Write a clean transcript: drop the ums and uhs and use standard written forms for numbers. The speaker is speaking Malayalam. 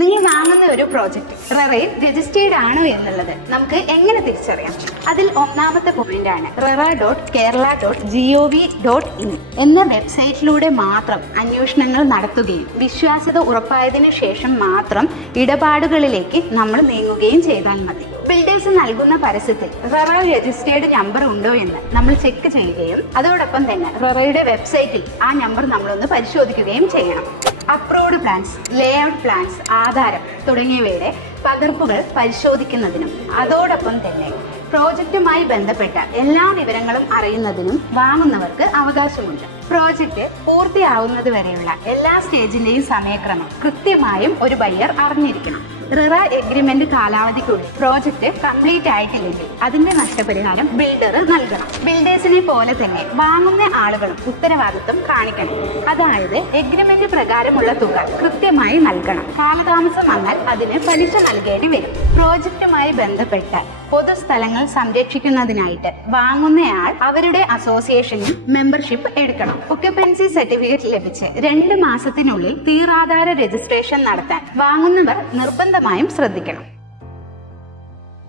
നിങ്ങൾ വാങ്ങുന്ന ഒരു പ്രോജക്റ്റ് റെറയിൽ രജിസ്റ്റേർഡ് ആണോ എന്നുള്ളത് നമുക്ക് എങ്ങനെ തിരിച്ചറിയാം? അതിൽ ഒന്നാമത്തെ പോയിന്റ് ആണ് rera.kerala.gov.in എന്ന വെബ്സൈറ്റിലൂടെ മാത്രം അന്വേഷണങ്ങൾ നടത്തുകയും വിശ്വാസ്യത ഉറപ്പായതിനു ശേഷം മാത്രം ഇടപാടുകളിലേക്ക് നമ്മൾ നീങ്ങുകയും ചെയ്താൽ മതി. ബിൽഡേഴ്സ് നൽകുന്ന പരസ്യത്തിൽ റെറ രജിസ്റ്റേർഡ് നമ്പർ ഉണ്ടോ എന്ന് നമ്മൾ ചെക്ക് ചെയ്യുകയും അതോടൊപ്പം തന്നെ റെറയുടെ വെബ്സൈറ്റിൽ ആ നമ്പർ നമ്മളൊന്ന് പരിശോധിക്കുകയും ചെയ്യണം. അപ്രൂവ്ഡ് പ്ലാൻസ്, ലേഔട്ട് പ്ലാൻസ്, ആധാരം തുടങ്ങിയവയുടെ പകർപ്പുകൾ പരിശോധിക്കുന്നതിനും അതോടൊപ്പം തന്നെ പ്രോജക്റ്റുമായി ബന്ധപ്പെട്ട എല്ലാ വിവരങ്ങളും അറിയുന്നതിനും വാങ്ങുന്നവർക്ക് അവകാശമുണ്ട്. പ്രോജക്റ്റ് പൂർത്തിയാവുന്നത് വരെയുള്ള എല്ലാ സ്റ്റേജിന്റെയും സമയക്രമം കൃത്യമായും ഒരു ബയ്യർ അറിഞ്ഞിരിക്കണം. റെറ എഗ്രിമെന്റ് കാലാവധിക്കുള്ളിൽ പ്രോജക്റ്റ് കംപ്ലീറ്റ് ആയിട്ടില്ലെങ്കിൽ അതിന്റെ നഷ്ടപരിഹാരം ബിൽഡർ നൽകണം. ബിൽഡേഴ്സിനെ പോലെ തന്നെ വാങ്ങുന്ന ആളുകളും ഉത്തരവാദിത്വം കാണിക്കണം. അതായത് എഗ്രിമെന്റ് പ്രകാരമുള്ള തുക കൃത്യമായി നൽകണം. കാലതാമസം വന്നാൽ അതിന് പലിശ നൽകേണ്ടി വരും. പ്രോജക്റ്റുമായി ബന്ധപ്പെട്ട പൊതുസ്ഥലങ്ങൾ സംരക്ഷിക്കുന്നതിനായിട്ട് വാങ്ങുന്നയാൾ അവരുടെ അസോസിയേഷനിൽ മെമ്പർഷിപ്പ് എടുക്കണം. ഒക്യുപ്പൻസി സർട്ടിഫിക്കറ്റ് ലഭിച്ച് 2 മാസത്തിനുള്ളിൽ തീറാധാര രജിസ്ട്രേഷൻ നടത്താൻ വാങ്ങുന്നവർ നിർബന്ധമായും ശ്രദ്ധിക്കണം.